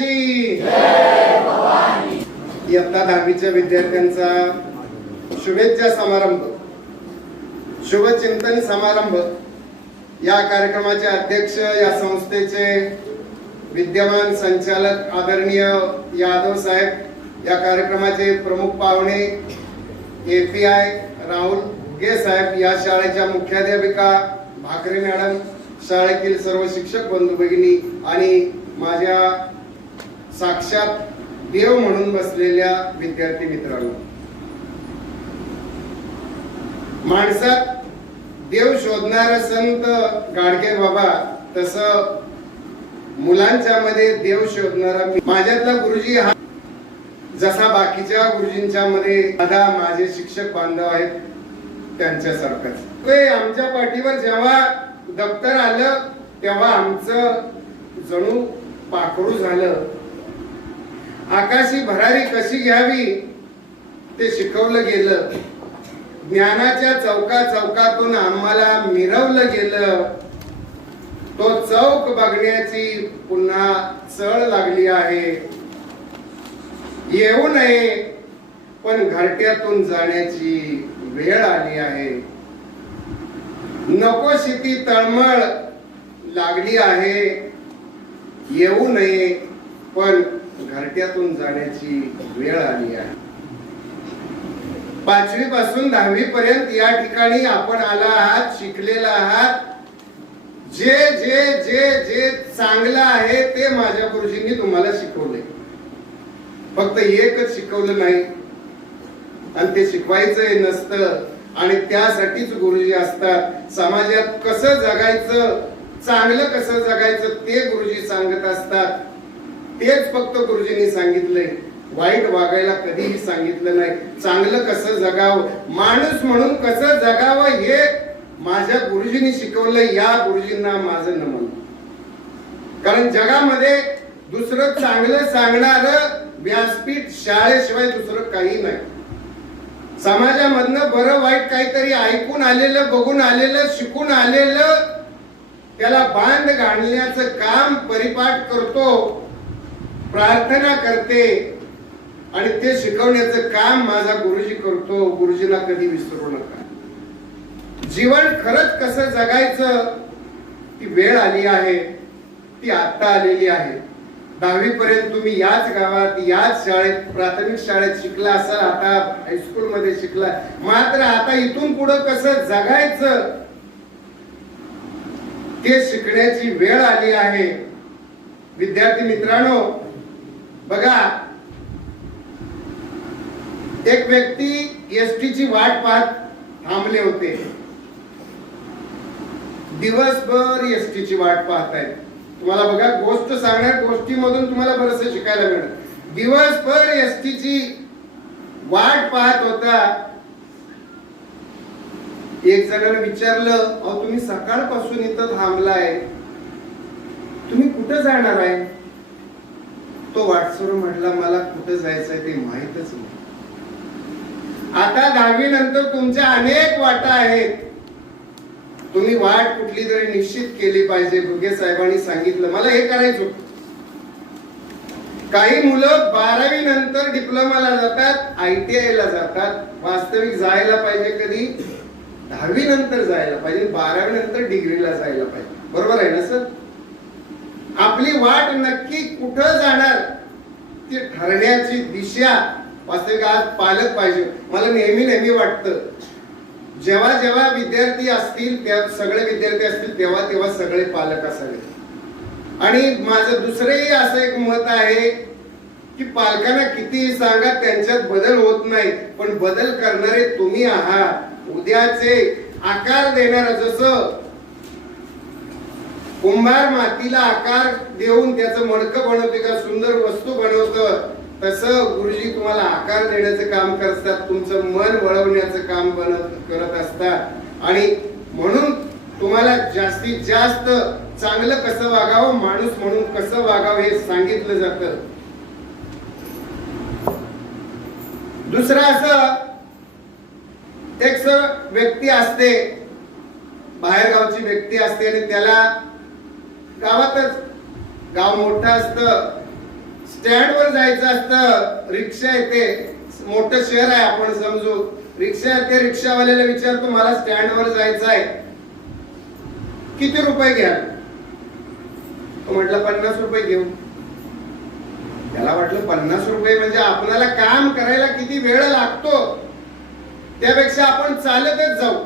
महाराजाची इयत्ता दहावीच्या विद्यार्थ्यांचा शुभेच्छा समारंभ. शुभचिंतन समारंभ. या कार्यक्रमाचे अध्यक्ष या संस्थेचे विद्यमान संचालक आदरणीय यादव साहेब या कार्यक्रमाचे प्रमुख पाहुणे A P I Rahul Ge साहेब या शाळेच्या मुख्याध्यापिका भाकरे मॅडम शाळेतील सर्व शिक्षक बंधू भगिनी आणि माझ्या साक्षात देव म्हणून बसलेल्या विद्यार्थी मित्रांनो. माणसात देव शोधणारा संत गाडगे बाबा तस मुलांच्या मध्ये देव शोधणारा माझ्यातला गुरुजी हा. जसा बाकीच्या गुरुजींच्या मध्ये आता माझे शिक्षक बांधव आहेत त्यांच्यासारखंच. ते आमच्या पाठीवर जेव्हा दप्तर आलं तेव्हा आमचं जणू पाखरू झालं. आकाशी भरारी कशी घ्यावी? ते शिकवलं गेलं. ज्ञानाच्या चौका चौकातून आम्हाला मिरवलं गेलं. तो चौक बघण्याची पुन्हा चळ लागली आहे. येऊ नये पण घरट्यातून जाण्याची वेळ आली आहे. नको ती तळमळ लागली आहे. येऊ नये पण घरट्यातून जाण्याची वेळ आली आहे. पाचवी पासून दहावी पर्यंत या ठिकाणी आपण आला आहात शिकलेला आहात. जे जे जे जे चांगलं आहे ते माझ्या गुरुजींनी तुम्हाला शिकवले फक्त एकच शिकवलं नाही. आणि ते शिकवायचंही नसतं. आणि त्यासाठीच गुरुजी असतात. समाजात कसं जगायचं चांगलं कसं जगायचं ते गुरुजी सांगत असतात. तेच फक्त गुरुजींनी सांगितलंय. वाईट वागायला कधीही सांगितलं नाही. चांगलं कसं जगावं? माणूस म्हणून कसं जगावं हे माझ्या गुरुजींनी शिकवलं या गुरुजींना माझं नमन कारण जगामध्ये दुसरं चांगलं सांगणार व्यासपीठ शाळेशिवाय दुसरं काही नाही. समाजामधनं बरं वाईट काहीतरी ऐकून आलेलं बघून आलेलं शिकून आलेलं त्याला बांध घालण्याचं काम परिपाठ करतो. प्रार्थना करते आणि ते शिकवण्याचं काम माझा गुरुजी करतो. गुरुजीला कधी विसरू नका. जीवन खरंच कसं जगायचं ती वेळ आली आहे ती आता आलेली आहे. दहावी पर्यंत तुम्ही याच गावात याच शाळेत प्राथमिक शाळेत शिकला असाल आता हायस्कूल मध्ये शिकला मात्र आता इथून पुढं कसं जगायचं? ते शिकण्याची वेळ आली आहे. विद्यार्थी मित्रांनो बघा एक व्यक्ती एसटीची वाट पाहत थांबले होते. दिवसभर एसटी ची वाट आहे तुम्हाला बघा गोष्ट सांगण्यात गोष्टीमधून तुम्हाला बरंच शिकायला मिळत दिवसभर एसटीची वाट पाहत होता. एक जणांना विचारलं अहो तुम्ही सकाळपासून इथं थांबलाय. तुम्ही कुठं जाणार आहे? तो वाटसरू म्हटला मला कुठं जायचंय ते माहीतच नाही. आता दहावी नंतर तुमच्या अनेक वाटा आहेत. तुम्ही वाट कुठली तरी निश्चित केली पाहिजे भुगे साहेबांनी सांगितलं. मला हे करायचो काही मुलं बारावी नंतर डिप्लोमाला जातात आय टी आय ला जातात. वास्तविक जायला पाहिजे कधी? दहावी नंतर जायला पाहिजे. बारावी नंतर डिग्रीला जायला पाहिजे. बरोबर आहे ना सर? आपली वाट नक्की कुठं जाणार? ती ठरण्याची दिशा वास्तविक आज पालक पाहिजे? मला नेहमी नेहमी वाटतं जेव्हा जेव्हा विद्यार्थी असतील त्या सगळे विद्यार्थी असतील तेव्हा तेव्हा सगळे पालक असावे. आणि माझं दुसरंही असं एक मत आहे की पालकांना कितीही सांगा त्यांच्यात बदल होत नाही. पण बदल करणारे तुम्ही आहात. उद्याचे आकार देणार जसं कुंभार मातीला आकार देऊन त्याचं मडकं बनवते का सुंदर वस्तू बनवतं. तसं गुरुजी तुम्हाला आकार देण्याचं काम करतात तुमचं मन वळवण्याचं काम बनत करत असतात. आणि म्हणून तुम्हाला जास्तीत जास्त चांगलं कसं वागावं माणूस म्हणून कसं वागावं हे सांगितलं जातं. दुसरं असं एक व्यक्ती असते बाहेरगावची व्यक्ती असते आणि त्याला गावातच. गाव मोठं असतं. स्टँड वर जायचं असतं. रिक्षा येते. मोठं शहर आहे आपण समजू. रिक्षा येते रिक्षावाल्याला विचारतो मला स्टँडवर जायचं आहे. किती रुपये घ्या तो म्हटलं पन्नास रुपये घेऊ. त्याला वाटलं पन्नास रुपये म्हणजे आपल्याला काम करायला किती वेळ लागतो? त्यापेक्षा आपण चालतच जाऊ.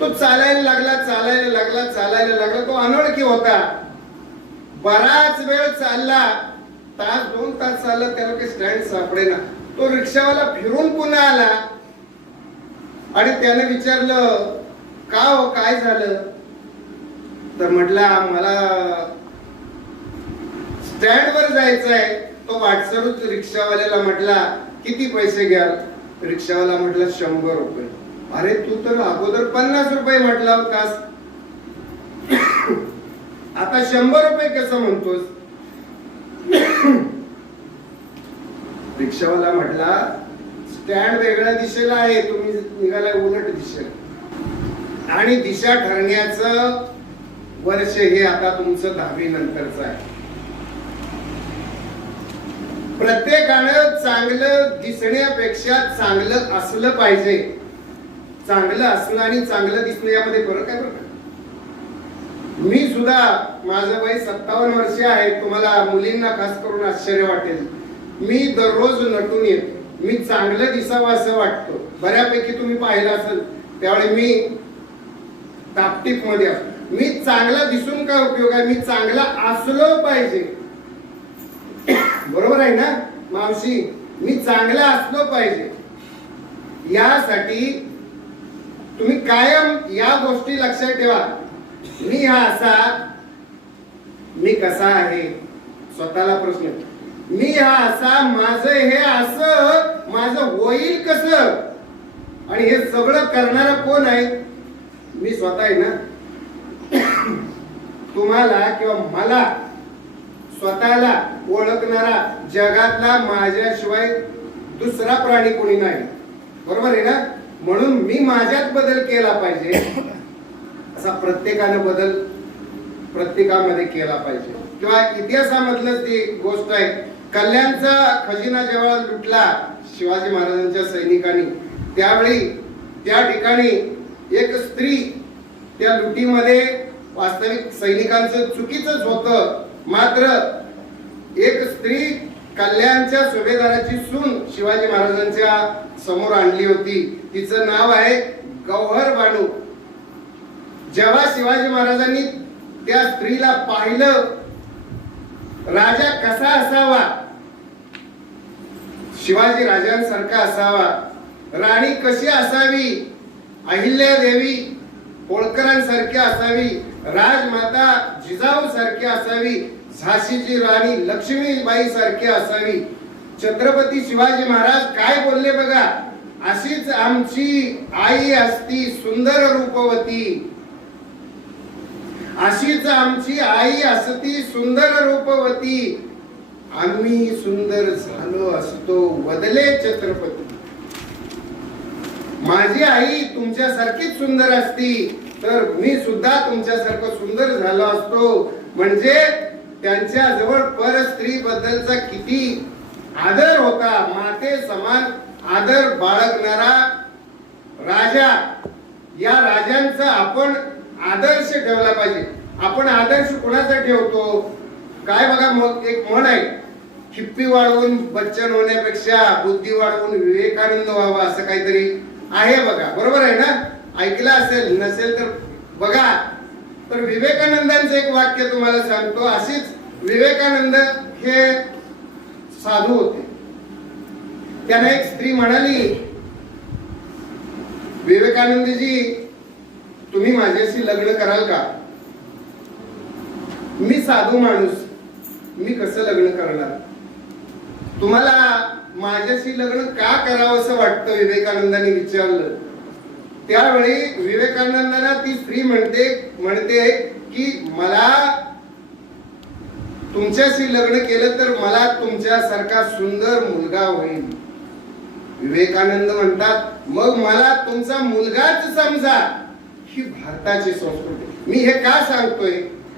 तो चालायला लागला चालायला लागला चालायला लागला. तो अनोळखी होता. बराच वेळ चालला. तास दोन तास चालला त्याला काही स्टँड सापडेना. तो रिक्षावाला फिरून पुन्हा आला. आणि त्याने विचारलं का हो काय झालं? तर म्हटला मला स्टँड वर जायचंय तो वाटसरूच रिक्षावाल्याला म्हटला किती पैसे घ्याल? रिक्षावाला म्हटलं शंभर रुपये. अरे तू तर अगोदर पन्नास रुपये म्हटला होतास. आता शंभर रुपये कसं म्हणतोस? रिक्षावाला म्हटला स्टँड वेगळ्या दिशेला आहे तुम्ही निघाला उलट दिशेला आणि दिशा ठरण्याचं वर्ष हे आता तुमचं दहावी नंतरच आहे. प्रत्येकानं चांगलं दिसण्यापेक्षा चांगलं असलं पाहिजे. चांगलं असणं आणि चांगलं दिसणं यामध्ये फरक आहे बरं मी सुद्धा माझं वय सत्तावन्न वर्ष आहे तुम्हाला मुलींना खास करून आश्चर्य वाटेल. मी दररोज नटून येतो. मी चांगलं दिसावं असं वाटतो. बऱ्यापैकी तुम्ही पाहिलं असेल त्यावेळी मी टापटीपमध्ये असतो. मी चांगला दिसून काय उपयोग आहे? मी चांगला असलो पाहिजे. बरोबर आहे ना मावशी? मी चांगला असलो पाहिजे. यासाठी तुम्ही कायम या गोष्टी लक्षात ठेवा. मी हा असा मी कसा आहे? स्वतःला प्रश्न. मी हा असा माझं हे असं माझं होईल कस? आणि हे सगळं करणारा कोण आहे? मी स्वतः आहे ना? तुम्हाला किंवा मला स्वतःला ओळखणारा जगातला माझ्याशिवाय दुसरा प्राणी कोणी नाही. बरोबर आहे ना? म्हणून मी माझ्यात बदल केला पाहिजे. असा प्रत्येकानं बदल प्रत्येकामध्ये केला पाहिजे. किंवा इतिहासामधलं ती गोष्ट आहे. कल्याणचा खजिना जेव्हा लुटला शिवाजी महाराजांच्या सैनिकांनी त्यावेळी त्या ठिकाणी एक स्त्री त्या लुटीमध्ये वास्तविक सैनिकांचं चुकीचंच होतं. मात्र एक स्त्री कल्याणच्या सुभेदाराची सून शिवाजी महाराजांच्या समोर आणली होती. तिचं नाव आहे गौहर बानू जेव्हा शिवाजी महाराजांनी त्या स्त्रीला पाहिलं राजा कसा असावा? शिवाजी राजांसारखा असावा. राणी कशी असावी? अहिल्या देवी होळकरांसारखी असावी. राजमाता जिजाऊ सारखी असावी झाशीची राणी लक्ष्मीबाई सारखी असावी. छत्रपती शिवाजी महाराज काय बोलले बघा? अशीच आमची आई असती सुंदर रूपवती. अशीच आमची आई असती सुंदर रूपवती. आम्ही सुंदर झालो असतो बदले छत्रपती. माझी आई तुमच्यासारखीच सुंदर असती. तर मी सुद्धा तुमच्यासारखं सुंदर झालो असतो. म्हणजे त्यांच्या जवळ पर स्त्री बद्दलचा किती आदर होता. माते समान आदर बाळगणारा राजा. या राजांचा आपण आदर्श ठेवला पाहिजे. आपण आदर्श कोणाचा ठेवतो? काय बघा मग एक म्हण आहे. खिप्पी वाढवून बच्चन होण्यापेक्षा बुद्धी वाढवून विवेकानंद व्हावा असं काहीतरी आहे बघा. बरोबर आहे ना? ऐकलं असेल नसेल तर बघा. तर विवेकानंदांचं एक वाक्य तुम्हाला सांगतो. अशीच विवेकानंद हे साधू होते. त्यांना एक स्त्री म्हणाली विवेकानंदजी तुम्ही माझ्याशी लग्न कराल का? मी साधू माणूस. मी कसं लग्न करणार? तुम्हाला माझ्याशी लग्न का करावं असं वाटतं? विवेकानंदाने विचारलं. त्यावेळी विवेकानंदांना ती स्त्री म्हणते म्हणते की मला तुमच्याशी लग्न केलं तर मला तुमच्यासारखा सुंदर मुलगा होईल. विवेकानंद म्हणतात मग मला तुमचा मुलगाच समजा. ही भारताची संस्कृती. मी हे का सांगतोय?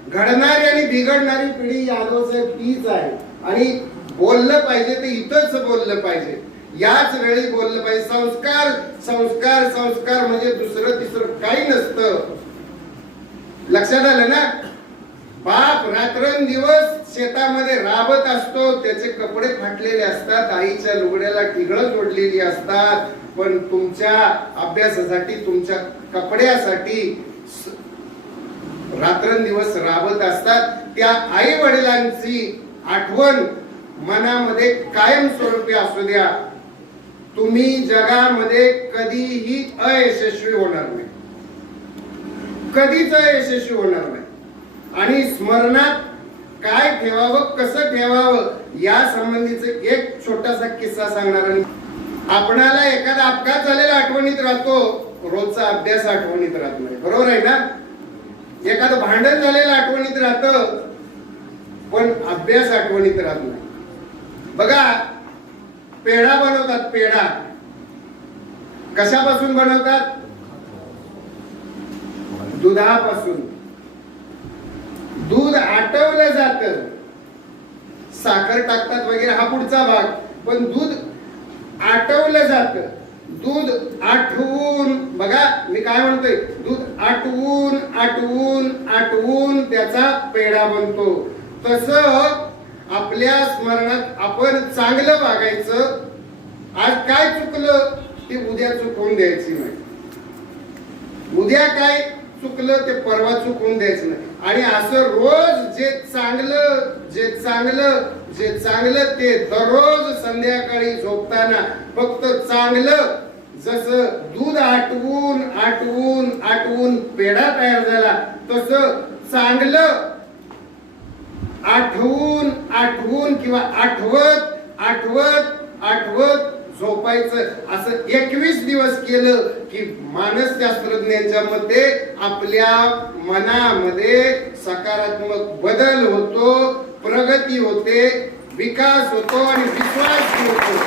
घडणारी आणि बिघडणारी पिढी यादव साहेब हीच आहे. आणि बोललं पाहिजे ते इथंच बोललं पाहिजे. याच वेळी बोललं पाहिजे संस्कार संस्कार संस्कार म्हणजे दुसरं तिसरं काही नसतं. लक्षात आलं ना? बाप रात्रंदिवस शेतामध्ये राबत असतो. त्याचे कपडे फाटलेले असतात आईच्या लुगड्याला टिगळं जोडलेली असतात. पण तुमच्या अभ्यासासाठी तुमच्या कपड्यासाठी रात्रंदिवस राबत असतात. त्या आई वडिलांची आठवण मनामध्ये कायमस्वरूपी असू द्या. तुम्ही जगामध्ये कधीही अयशस्वी होणार नाही. कधीच अयशस्वी होणार नाही. आणि स्मरणात काय ठेवावं कसं ठेवावं या संबंधीच एक छोटासा किस्सा सांगणार आपणाला एखादा अपघात झालेला आठवणीत राहतो रोजचा अभ्यास आठवणीत राहत नाही. बरोबर आहे ना? एखादं भांडण झालेलं आठवणीत राहत पण अभ्यास आठवणीत राहत नाही. बघा पेढा बनवतात पेढा. कशापासून बनवतात? दुधापासून. दूध आटवलं जात. साखर टाकतात वगैरे हा पुढचा भाग. पण दूध आटवलं जात. दूध आठवून बघा मी काय म्हणतोय? दूध आटवून आटवून आटवून त्याचा पेढा बनतो. तस आपल्या स्मरणात आपण चांगलं वागायचं. आज काय चुकलं ते उद्या चुकवून द्यायची नाही. उद्या काय चुकलं ते परवा चुकवून द्यायचं नाही. आणि असं रोज जे चांगलं जे चांगलं जे चांगलं ते दररोज संध्याकाळी झोपताना फक्त चांगलं जसं दूध आटवून आटवून आटवून पेढा तयार झाला तसं चांगलं आठवून आठवून किंवा आठवत आठवत आठवत झोपायचं. असं एकवीस दिवस केलं की मानसशास्त्रज्ञांच्या मते आपल्या मनामध्ये सकारात्मक बदल होतो प्रगती होते विकास होतो आणि विश्वास होतो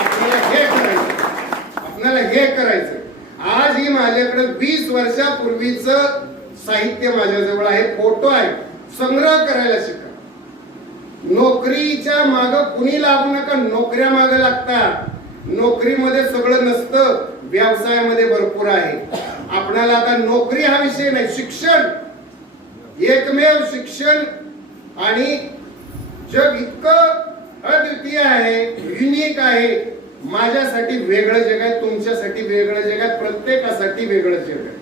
आपल्याला हे करायचं. आपल्याला हे करायचं. आज ही माझ्याकडे वीस वर्षापूर्वीच साहित्य माझ्याजवळ आहे फोटो आहे. संग्रह करायला शिकतो नोकरीच्या माग कुणी लागू नका नोकऱ्या माग लागतात नोकरीमध्ये सगळं नसतं व्यवसायामध्ये भरपूर आहे. आपणाला आता नोकरी हा विषय नाही शिक्षण. एकमेव शिक्षण आणि जग इतकं अद्वितीय आहे युनिक आहे. माझ्यासाठी वेगळं जग आहे तुमच्यासाठी वेगळं जग आहे प्रत्येकासाठी वेगळं जग आहे.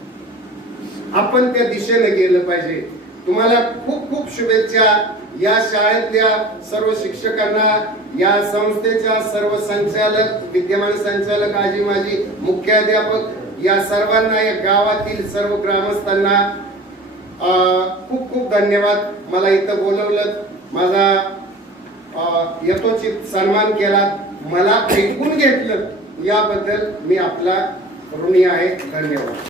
आपण त्या दिशेने गेलं पाहिजे. तुम्हाला खूप खूप शुभेच्छा या शाळेतल्या सर्व शिक्षकांना या संस्थेच्या सर्व संचालक विद्यमान संचालक आजी माजी मुख्याध्यापक या सर्वांना या गावातील सर्व ग्रामस्थांना खूप खूप धन्यवाद. मला इथं बोलवलं. माझा यथोचित सन्मान केला. मला ऐकून घेतलं. याबद्दल मी आपला ऋणी आहे. धन्यवाद.